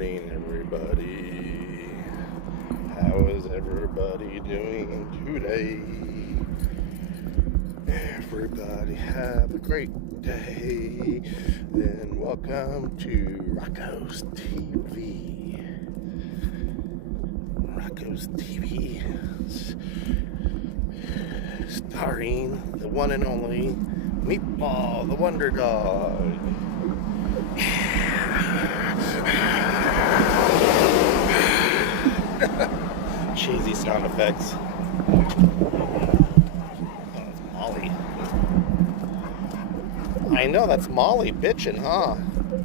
morning, everybody. How is everybody doing today? Everybody have a great day. Then welcome to Rocco's TV. Rocco's TV, starring the one and only Meatball, the Wonder Dog. Cheesy sound effects. Oh, it's Molly. I know, that's Molly bitching, huh?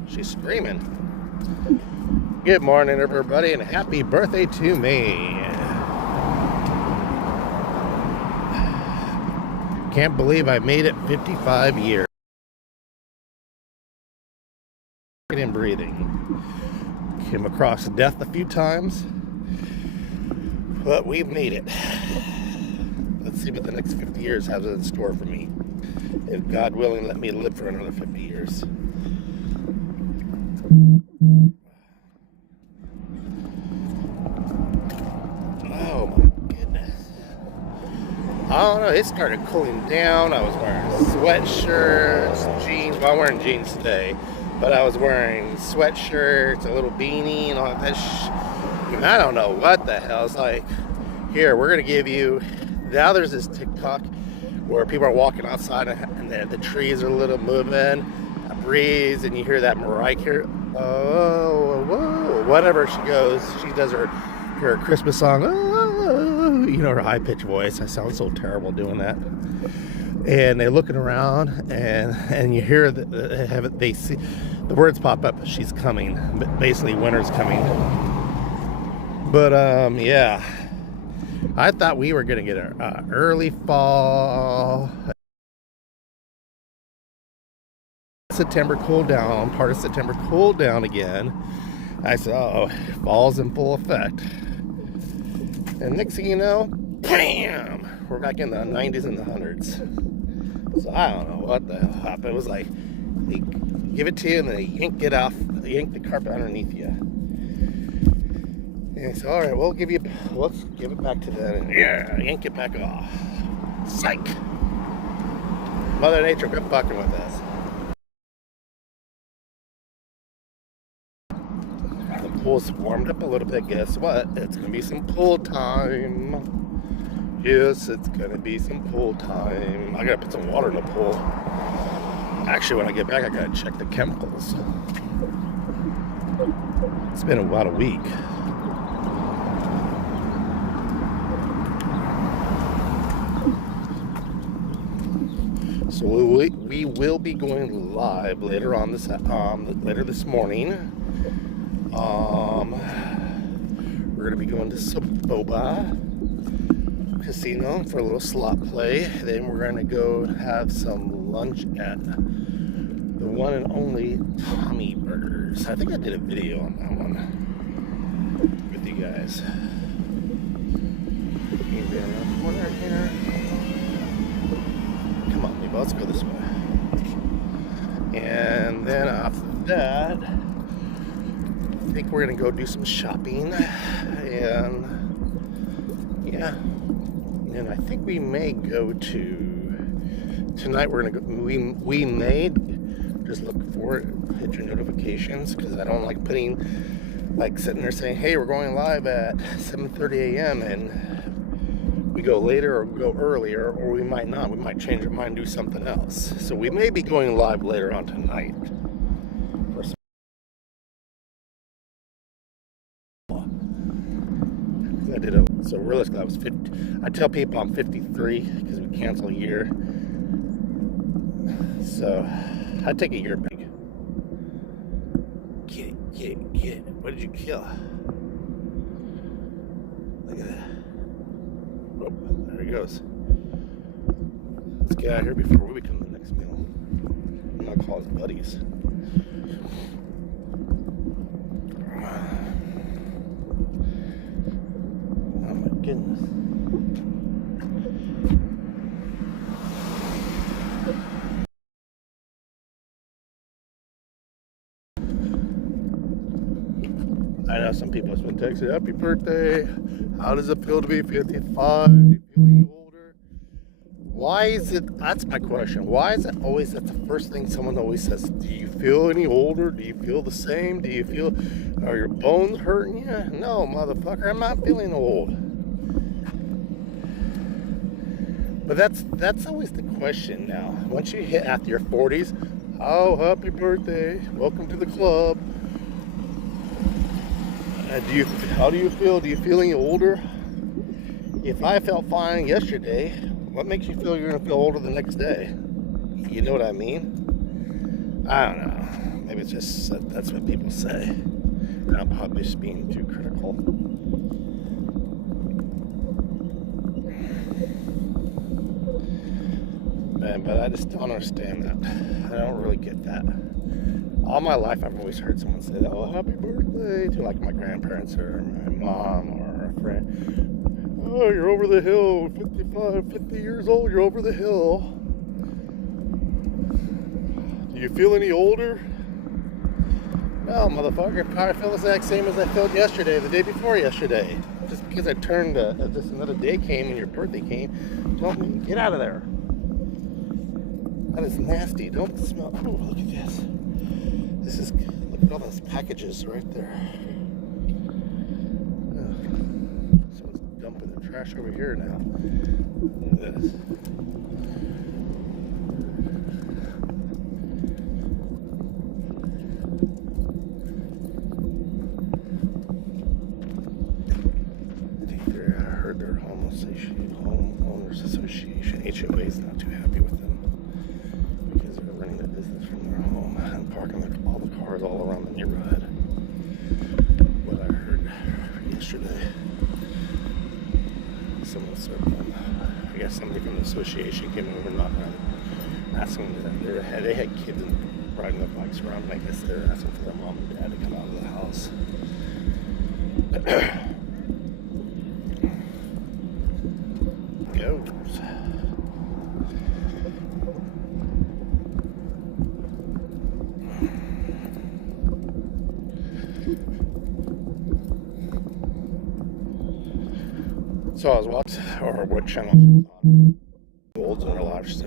She's screaming. Good morning, everybody, and happy birthday to me. Can't believe I made it 55 years. And breathing. Came across death a few times, but we've made it. Let's see what the next 50 years has in store for me. If God willing, let me live for another 50 years. Oh my goodness. I don't know, it started cooling down. I was wearing sweatshirts, jeans. Well, I'm wearing jeans today, but I was wearing sweatshirts, a little beanie, and all that I don't know what the hell. It's like, here, we're going to give you... Now there's this TikTok where people are walking outside and the trees are a little moving, a breeze, and you hear that Mariah Carey, oh, whoa, whatever she goes. She does her Christmas song, oh, you know, her high-pitched voice. I sound so terrible doing that. And they're looking around, and you hear they see the words pop up. She's coming. Basically, winter's coming. But yeah, I thought we were gonna get an early fall. September cooled down. Part of September cooled down again. I said, oh, fall's in full effect. And next thing you know, bam! We're back in the 90s and the 100s. So I don't know what the hell happened. It was like they give it to you and they yank the carpet underneath you. And so, all right, let's give it back to that. And yeah, yank it back off. Psych. Mother Nature, quit fucking with us. The pool's warmed up a little bit. Guess what? It's gonna be some pool time. Yes, it's gonna be some pool time. I gotta put some water in the pool. Actually, when I get back, I gotta check the chemicals. It's been about a week. So we will be going live later on later this morning. We're gonna be going to Saboba Casino for a little slot play. Then we're gonna go have some lunch at the one and only Tommy Burgers. I think I did a video on that one with you guys. Maybe in the corner here. Come on, people, let's go this way. And then after that, I think we're gonna go do some shopping, and yeah. And I think we may go to tonight. We're gonna go. We may just look for it, hit your notifications, because I don't like sitting there saying, "Hey, we're going live at 7:30 a.m." and we go later or go earlier, or we might not. We might change our mind and do something else. So we may be going live later on tonight. So realistically, I was 50. I tell people I'm 53 because we cancel a year. So I take a year back. Get it. What did you kill? Look at that. Oh, there he goes. Let's get out of here before we become the next meal. I'm gonna call his buddies. Goodness. I know some people have been texting, happy birthday. How does it feel to be 55? Do you feel any older? Why is it, that's my question. Why is it always, that's the first thing someone always says, do you feel any older? Do you feel the same? Do you feel, are your bones hurting you? No, motherfucker, I'm not feeling old. But that's always the question now. Once you hit after your 40s, oh, happy birthday, welcome to the club. How do you feel? Do you feel any older? If I felt fine yesterday, what makes you feel you're gonna feel older the next day? You know what I mean? I don't know. Maybe it's just that's what people say. And I'm probably just being too critical. Man, but I just don't understand that. I don't really get that. All my life, I've always heard someone say, oh, happy birthday, to like my grandparents or my mom or a friend. Oh, you're over the hill, 55, 50 years old, you're over the hill. Do you feel any older? No, motherfucker, I probably feel the exact same as I felt yesterday, the day before yesterday. Just because I turned, just another day came and your birthday came, don't get out of there. That is nasty. Don't smell. Oh, look at this. This is, look at all those packages right there. Someone's dumping the trash over here now. Look at this. I heard their homeowners association, HOA, is not too happy with them. Because they're running their business from their home and parking all the cars all around the neighborhood. What I heard yesterday. Someone said, I guess somebody from the association came over and knocked around asking that they had kids riding their bikes around, and I guess they're asking for their mom and dad to come out of the house. Goes. So I was watching, or what channel she was on, Olds in her life. She's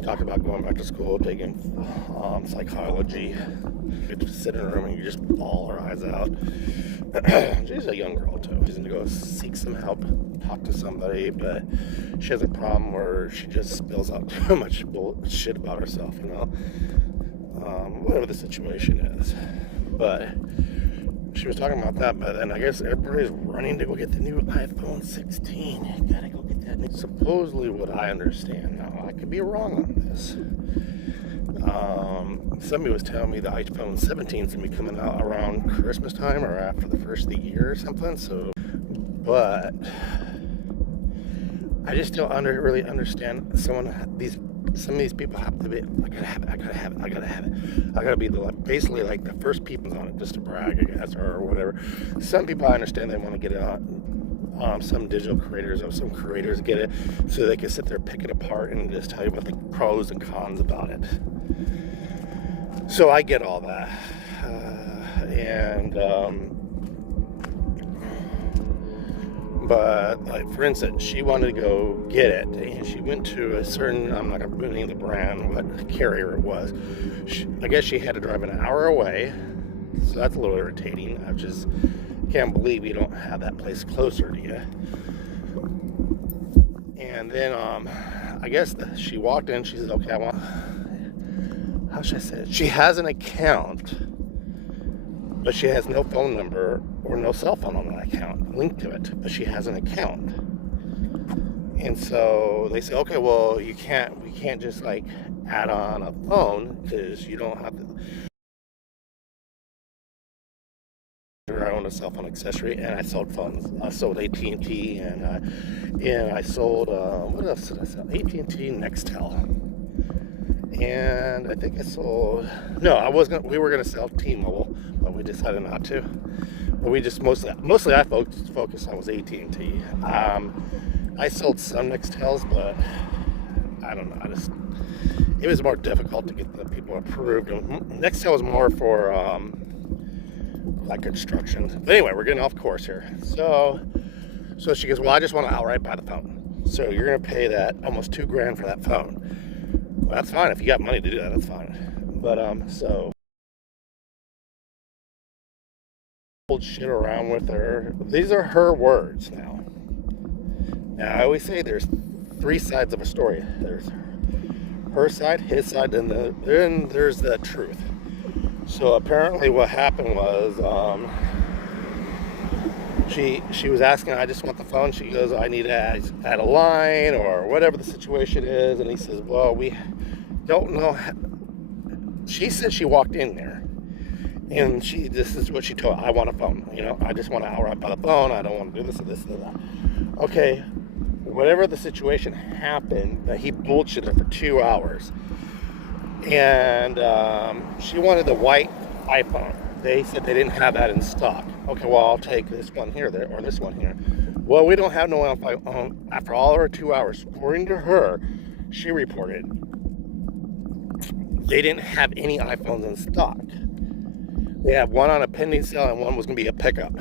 talking about going back to school, taking psychology. You just sit in a room and you just bawl her eyes out. She's a young girl too. She's going to go seek some help, talk to somebody, but she has a problem where she just spills out too much shit about herself, you know, whatever the situation is. But she was talking about that, but then I guess everybody's running to go get the new iPhone 16. You gotta go get that new. Supposedly, what I understand now, I could be wrong on this. Somebody was telling me the iPhone 17 is gonna be coming out around Christmas time or after the first of the year or something. So, but I just don't really understand. Some of these people have to be, I gotta have it. I gotta be basically like the first people on it, just to brag, I guess, or whatever. Some people, I understand, they want to get it on. Some digital creators or some creators get it so they can sit there, pick it apart, and just tell you what the pros and cons about it. So I get all that, but like, for instance, she wanted to go get it, and she went to a certain, I'm not going to name the brand, what carrier it was. I guess she had to drive an hour away, so that's a little irritating. I just can't believe you don't have that place closer to you. And then I guess she walked in, she said, okay, how should I say it? She has an account, but she has no phone number or no cell phone on that account linked to it, but she has an account. And so they say, okay, well, we can't just like add on a phone because you don't have to. I own a cell phone accessory, and I sold phones. I sold AT&T, and I sold what else did I sell? AT&T, Nextel. And I think I sold, no, we were gonna sell T-Mobile, but we decided not to. But we just mostly I focused on was AT&T. I sold some Nextels, but I don't know, it was more difficult to get the people approved. Nextel was more like construction. But anyway, we're getting off course here. So she goes, well, I just want to outright buy the phone. So you're going to pay that almost $2,000 for that phone. Well, that's fine. If you got money to do that, that's fine. But, so hold shit around with her. These are her words now. Now, I always say there's 3 sides of a story. There's her side, his side, and then there's the truth. So apparently what happened was, she was asking, I just want the phone. She goes, I need to add a line or whatever the situation is. And he says, well, we don't know. She said she walked in there and this is what she told, I want a phone. You know, I just want to outright buy the phone. I don't want to do this and this and that. Okay, whatever the situation happened, he bullshitted her for 2 hours. And she wanted the white iPhone. They said they didn't have that in stock. Okay, well, I'll take this one here, or this one here. Well, we don't have no iPhone. After all of her 2 hours, according to her, she reported they didn't have any iPhones in stock. They had one on a pending sale and one was going to be a pickup.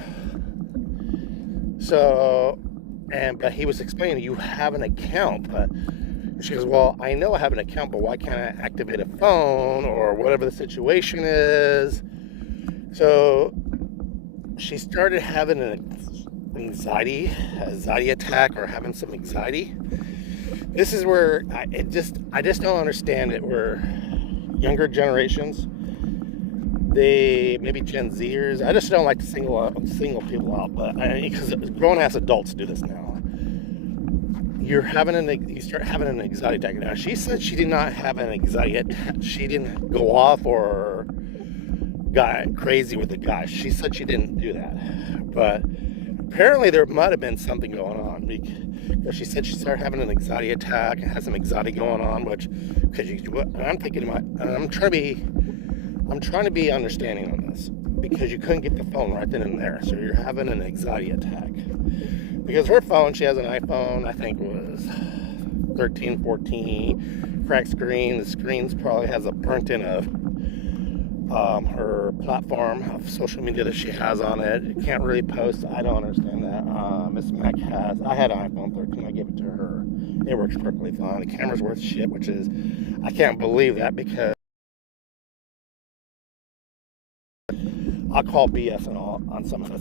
So, but he was explaining, you have an account, but she goes, well, I know I have an account, but why can't I activate a phone or whatever the situation is? So she started having an anxiety attack or having some anxiety. This is where I just don't understand it. Where younger generations, they maybe Gen Zers. I just don't like to single people out, but because grown-ass adults do this now. You start having an anxiety attack. Now, she said she did not have an anxiety attack. She didn't go off or got crazy with the guy. She said she didn't do that. But apparently there might have been something going on. Because she said she started having an anxiety attack and has some anxiety going on, I'm thinking, I'm trying to be understanding on this. Because you couldn't get the phone right then and there. So you're having an anxiety attack. Because her phone, she has an iPhone, I think it was 13, 14, cracked screen. The screen's probably has a burnt in of her platform of social media that she has on it. It can't really post. I don't understand that. Miss Mac I had an iPhone 13. I gave it to her. It works perfectly fine. The camera's worth shit, which is, I can't believe that because I'll call BS and all on some of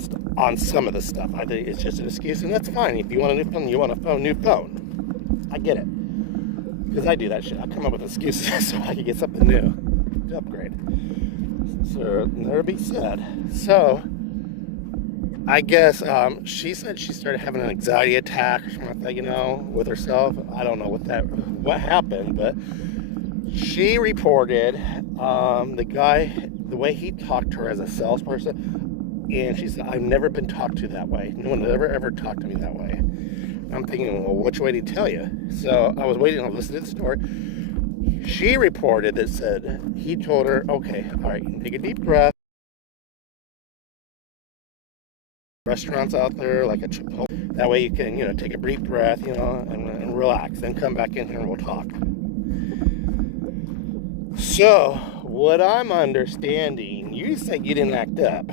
this stuff. I think it's just an excuse, and that's fine. If you want a new phone, you want a new phone. I get it, because I do that shit. I come up with excuses so I can get something new to upgrade. So there be said. So I guess she said she started having an anxiety attack or something like that, you know, with herself. I don't know what happened, but she reported the guy, the way he talked to her as a salesperson, and she said, I've never been talked to that way. No one ever talked to me that way. I'm thinking, well, which way did he tell you? So I was waiting to listen to the story. She reported that said, he told her, okay, all right, take a deep breath. Restaurants out there, like a Chipotle. That way you can, you know, take a brief breath, you know, and relax. Then come back in here and we'll talk. So, what I'm understanding, you said you didn't act up.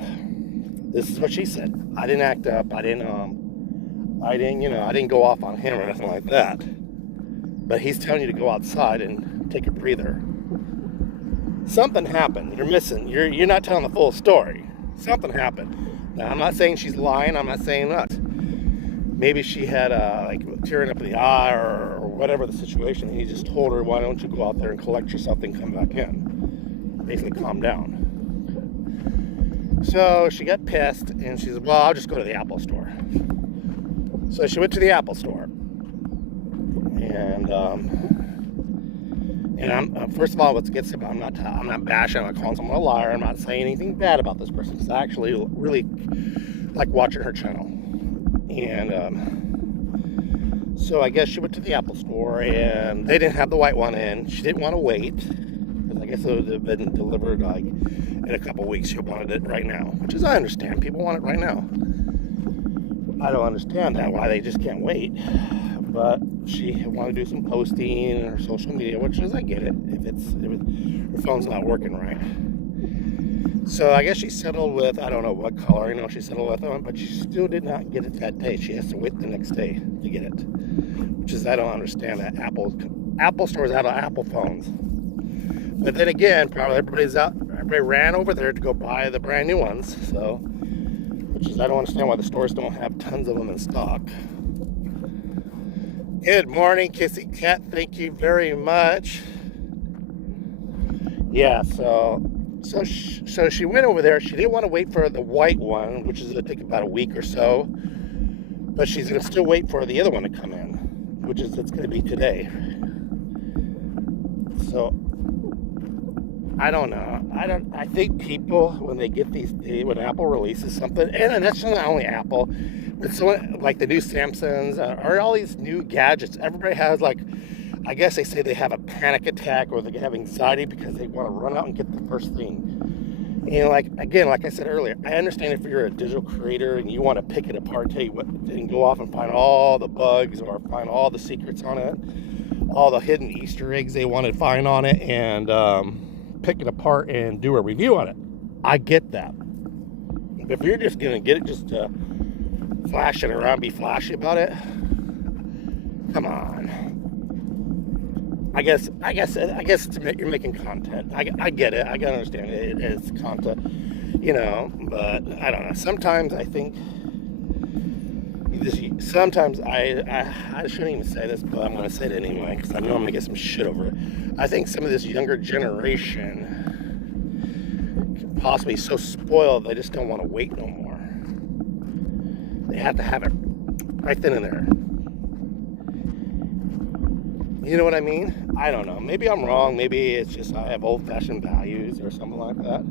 This is what she said. I didn't act up. I didn't go off on him or anything like that. But he's telling you to go outside and take a breather. Something happened. You're missing. You're not telling the full story. Something happened. Now, I'm not saying she's lying. I'm not saying that. Maybe she had like tearing up the eye or whatever the situation. And he just told her, why don't you go out there and collect yourself and come back in? Basically, calm down. So she got pissed and she said, well, I'll just go to the Apple store. So she went to the Apple store. And I'm first of all, let's get simple. I'm not bashing. I'm not calling someone a liar. I'm not saying anything bad about this person because I actually really like watching her channel. And so I guess she went to the Apple store and they didn't have the white one in. She didn't want to wait because I guess it would have been delivered like in a couple weeks. She wanted it right now, which is I understand. People want it right now. I don't understand that why they just can't wait. But she wanted to do some posting in her social media, which is, I get it, if her phone's not working right. So I guess she settled with, I don't know what color, I know she settled with on, but she still did not get it that day. She has to wait the next day to get it, which is, I don't understand that Apple stores out of Apple phones. But then again, probably everybody ran over there to go buy the brand new ones, so, which is, I don't understand why the stores don't have tons of them in stock. Good morning, Kissy Cat, thank you very much. Yeah, so she went over there. She didn't want to wait for the white one, which is going to take about a week or so. But she's going to still wait for the other one to come in, which is it's going to be today. So I don't know. I think people, when they get when Apple releases something, and that's not only Apple, but so like the new Samsungs or all these new gadgets, everybody has like, I guess they say they have a panic attack or they have anxiety because they want to run out and get the first thing. And like I said earlier, I understand if you're a digital creator and you want to pick it apart, tell you what, and go off and find all the bugs or find all the secrets on it, all the hidden Easter eggs they want to find on it, and pick it apart and do a review on it. I get that. But if you're just going to get it just to flash it around, be flashy about it, come on. I guess you're making content. I get it. I can understand it. It's content, but I don't know. Sometimes I think sometimes I shouldn't even say this, but I'm going to say it anyway because I know I'm going to get some shit over it. I think some of this younger generation can possibly be so spoiled they just don't want to wait no more. They have to have it right then and there. You know what I mean? I don't know. Maybe I'm wrong. Maybe it's just I have old-fashioned values or something like that.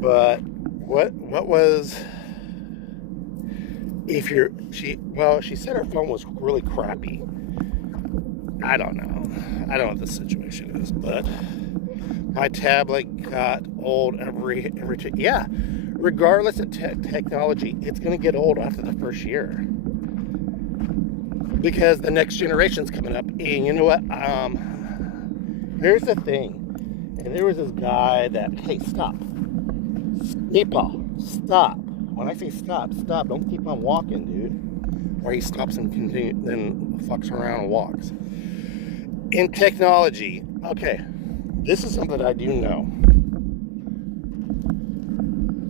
But what was... She said her phone was really crappy. I don't know. I don't know what the situation is, but my tablet got old every yeah. Regardless of technology, it's going to get old after the first year. Because the next generation's coming up. And you know what? Here's the thing. And there was this guy that, hey, stop. Stop. When I say stop. Don't keep on walking, dude. Or he stops and then fucks around and walks. In technology, okay, this is something I do know.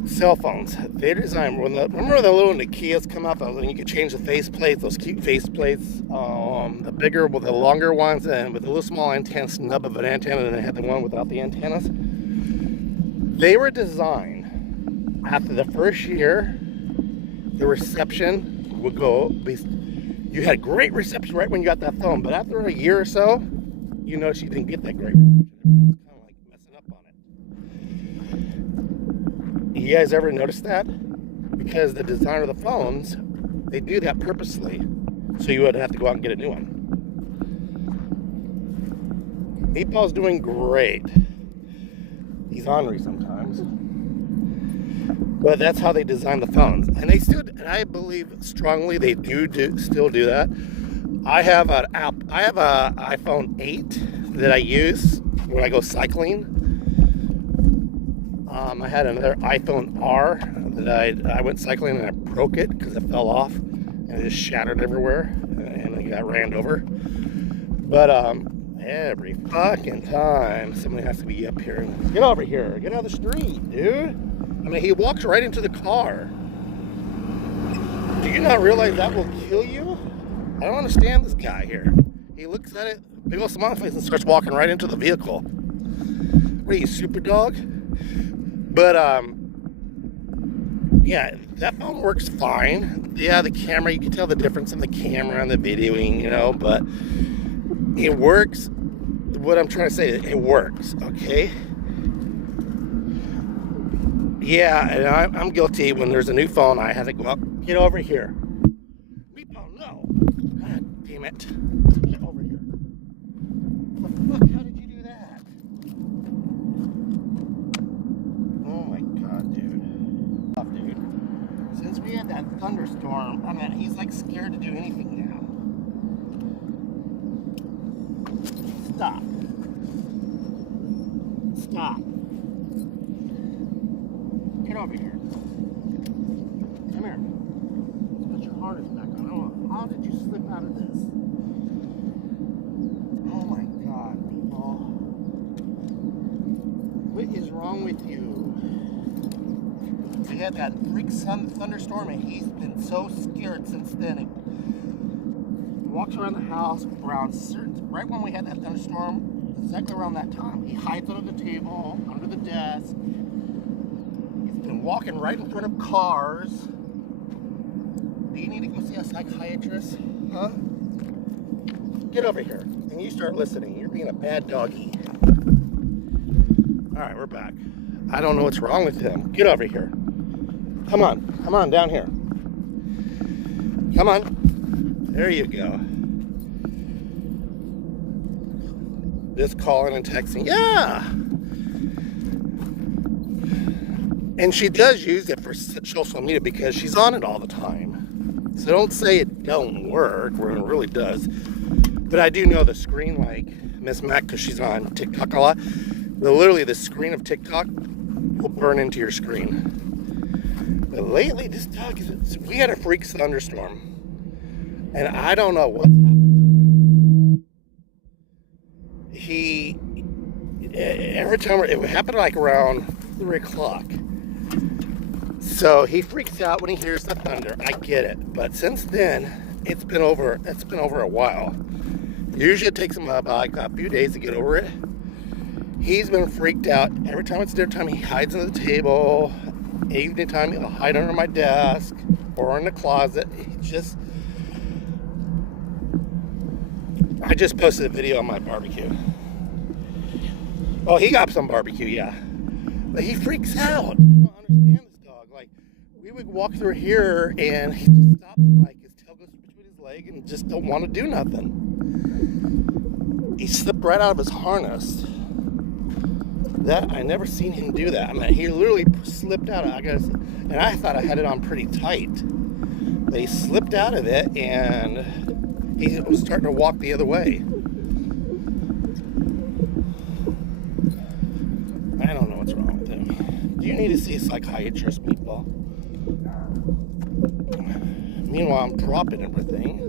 Cell phones, they designed, remember the little Nokias come out, and you could change the face plates, those cute face plates, the bigger with the longer ones, and with a little small antenna, snub of an antenna, and they had the one without the antennas. They were designed, after the first year, the reception would you had great reception right when you got that phone, but after a year or so, you notice you didn't get that great reception. Everything was kind of like messing up on it. You guys ever notice that? Because the design of the phones, they do that purposely, so you would have to go out and get a new one. Meatball's doing great. He's ornery sometimes. But that's how they design the phones. And I believe strongly they still do that. I have an iPhone 8 that I use when I go cycling. I had another iPhone R that I went cycling and I broke it because it fell off and it just shattered everywhere and it got ran over. But every fucking time somebody has to be up here and get over here, get out of the street, dude. I mean, he walks right into the car. Do you not realize that will kill you? I don't understand this guy here. He looks at it, big old smile face, and starts walking right into the vehicle. What are you, super dog? But, yeah, that phone works fine. Yeah, the camera, you can tell the difference in the camera and the videoing, but it works. What I'm trying to say is it works, okay? Yeah, and I'm guilty. When there's a new phone, I have to go up, get over here. Oh, no. God damn it. Get over here. What the fuck? How did you do that? Oh my god, dude. Since we had that thunderstorm, I mean, he's like scared to do anything now. Stop. over here. Come here. Let's put your harness back on. I don't know. How did you slip out of this? Oh my God, people. What is wrong with you? We had that freak thunderstorm, and he's been so scared since then. He walks around the house right when we had that thunderstorm, exactly around that time. He hides under the table, under the desk. He's been walking right in front of cars. Do you need to go see a psychiatrist? Huh? Get over here. And you start listening. You're being a bad doggy. Alright, we're back. I don't know what's wrong with him. Get over here. Come on, down here. Come on. There you go. Just calling and texting. Yeah. And she does use it for social media because she's on it all the time. So don't say it don't work, where it really does. But I do know the screen, like Miss Mac, because she's on TikTok a lot. Literally, the screen of TikTok will burn into your screen. But lately, this dog we had a freak thunderstorm. And I don't know what's happened to him. Every time, it happened like around 3 o'clock. So he freaks out when he hears the thunder. I get it. But since then, it's been over a while. Usually it takes him about a few days to get over it. He's been freaked out. Every time it's dinner time, he hides under the table. Evening time, he'll hide under my desk or in the closet. I just posted a video on my barbecue. Oh, he got some barbecue, yeah. But he freaks out. I don't understand this dog. Like, we would walk through here and he just stops and like his tail goes between his leg and just don't want to do nothing. He slipped right out of his harness. That I never seen him do that. I mean, he literally slipped out. And I thought I had it on pretty tight. But he slipped out of it, and he was starting to walk the other way. I don't know what's wrong with him. Do you need to see a psychiatrist, people? Meanwhile, I'm dropping everything.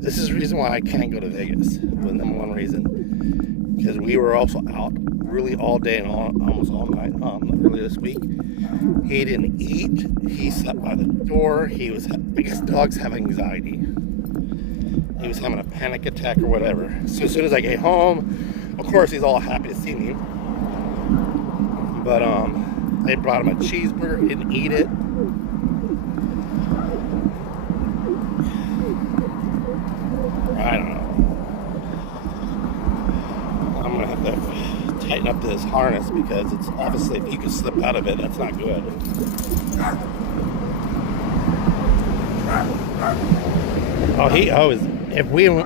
This is the reason why I can't go to Vegas. The number one reason. Because we were also out really all day and almost all night earlier this week. He didn't eat. He slept by the door. I guess dogs have anxiety. He was having a panic attack or whatever. So as soon as I get home, of course he's all happy to see me. But they brought him a cheeseburger. He didn't eat it. I don't know. I'm gonna have to tighten up this harness because it's obviously, if you can slip out of it, that's not good.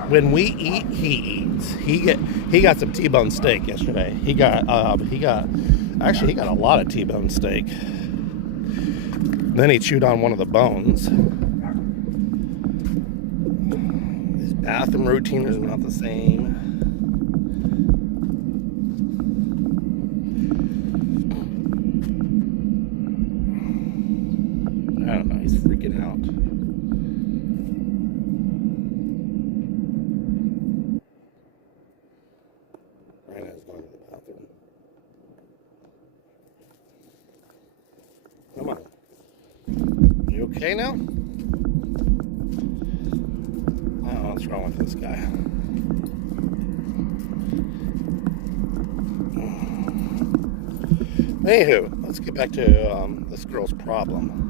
When we eat, he eats. He got some T-bone steak yesterday. He got a lot of T-bone steak. Then he chewed on one of the bones. Bathroom routine is not the same. I don't know, he's freaking out. Raina's going to the bathroom. Come on. You okay now? What's wrong with this guy? Anywho, let's get back to this girl's problem.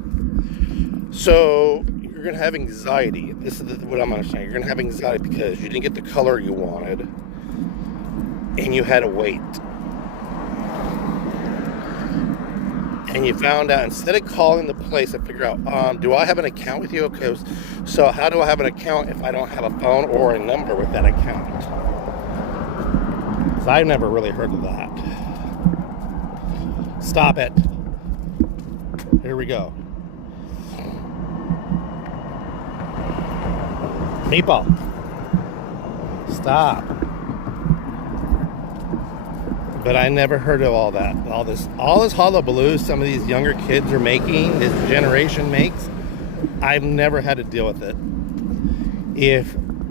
So you're gonna have anxiety. This is what I'm understanding. You're gonna have anxiety because you didn't get the color you wanted, and you had to wait. And you found out, instead of calling the place and figure out, do I have an account with you? Okay, so how do I have an account if I don't have a phone or a number with that account? Because I've never really heard of that. Stop it. Here we go. Meatball. Stop. But I never heard of all that. All this hullabaloo some of these younger kids are making, this generation makes. I've never had to deal with it.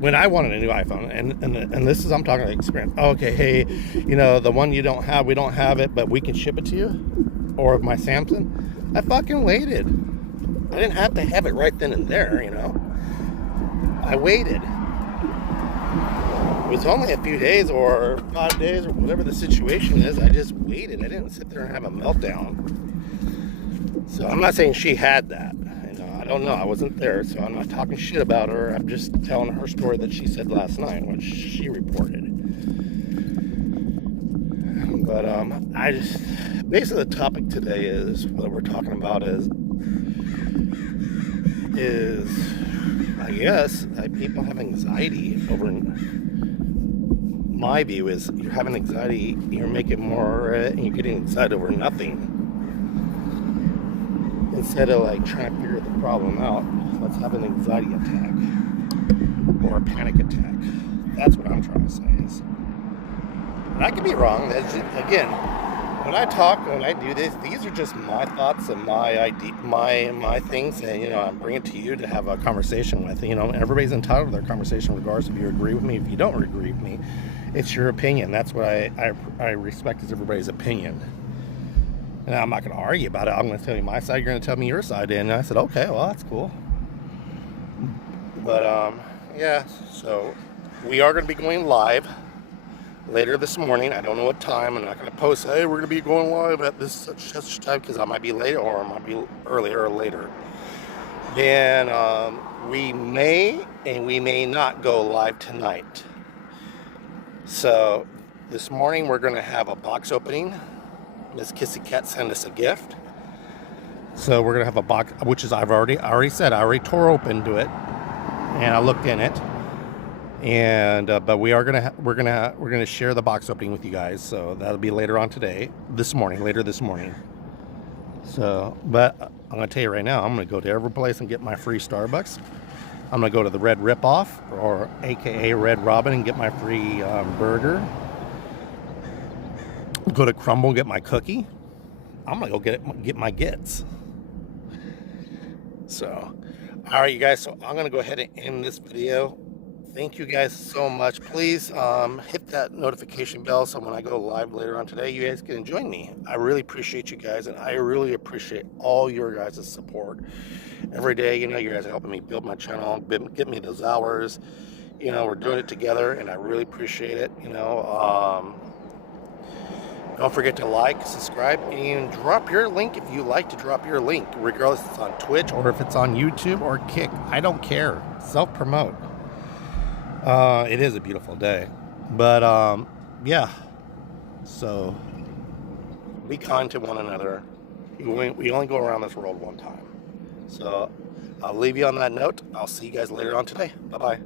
When I wanted a new iPhone, and this is, I'm talking about experience. Okay, hey, the one you don't have, we don't have it, but we can ship it to you. Or my Samsung. I fucking waited. I didn't have to have it right then and there, I waited. It was only a few days or 5 days or whatever the situation is. I just waited. I didn't sit there and have a meltdown. So I'm not saying she had that. I don't know. I wasn't there, so I'm not talking shit about her. I'm just telling her story that she said last night, which she reported. But basically the topic today is what we're talking about is I guess people have anxiety over. My view is you're having anxiety, you're making more, and you're getting excited over nothing. Instead of trying to figure the problem out, let's have an anxiety attack or a panic attack. That's what I'm trying to say is. And I could be wrong. Again, when I talk, when I do this, these are just my thoughts and my things, and I bring it to you to have a conversation with. Everybody's entitled to their conversation, regardless if you agree with me. If you don't agree with me, it's your opinion. That's what I respect, is everybody's opinion. And I'm not going to argue about it. I'm going to tell you my side. You're going to tell me your side. And I said, okay, well, that's cool. But, yeah, so we are going to be going live later this morning. I don't know what time. I'm not going to post, hey, we're going to be going live at this such time, because I might be late or I might be earlier or later. Then we may and we may not go live tonight. So this morning we're going to have a box opening. Miss Kissy Cat sent us a gift, so we're gonna have a box, which is I already said I already tore open to it, and I looked in it, and but we're gonna share the box opening with you guys. So that'll be later on later this morning. So, but I'm gonna tell you right now, I'm gonna go to every place and get my free Starbucks. I'm gonna go to the Red Ripoff, or AKA Red Robin, and get my free burger. Go to Crumble and get my cookie. I'm gonna go get my gets. So, all right, you guys. So I'm gonna go ahead and end this video. Thank you guys so much. Please hit that notification bell so when I go live later on today, you guys can join me. I really appreciate you guys, and I really appreciate all your guys' support every day. You guys are helping me build my channel, get me those hours. We're doing it together, and I really appreciate it. Don't forget to like, subscribe, and drop your link if you like to drop your link, regardless if it's on Twitch or if it's on YouTube or Kick. I don't care. Self-promote. It is a beautiful day. But, yeah. So, be kind to one another. We only go around this world one time. So, I'll leave you on that note. I'll see you guys later on today. Bye-bye.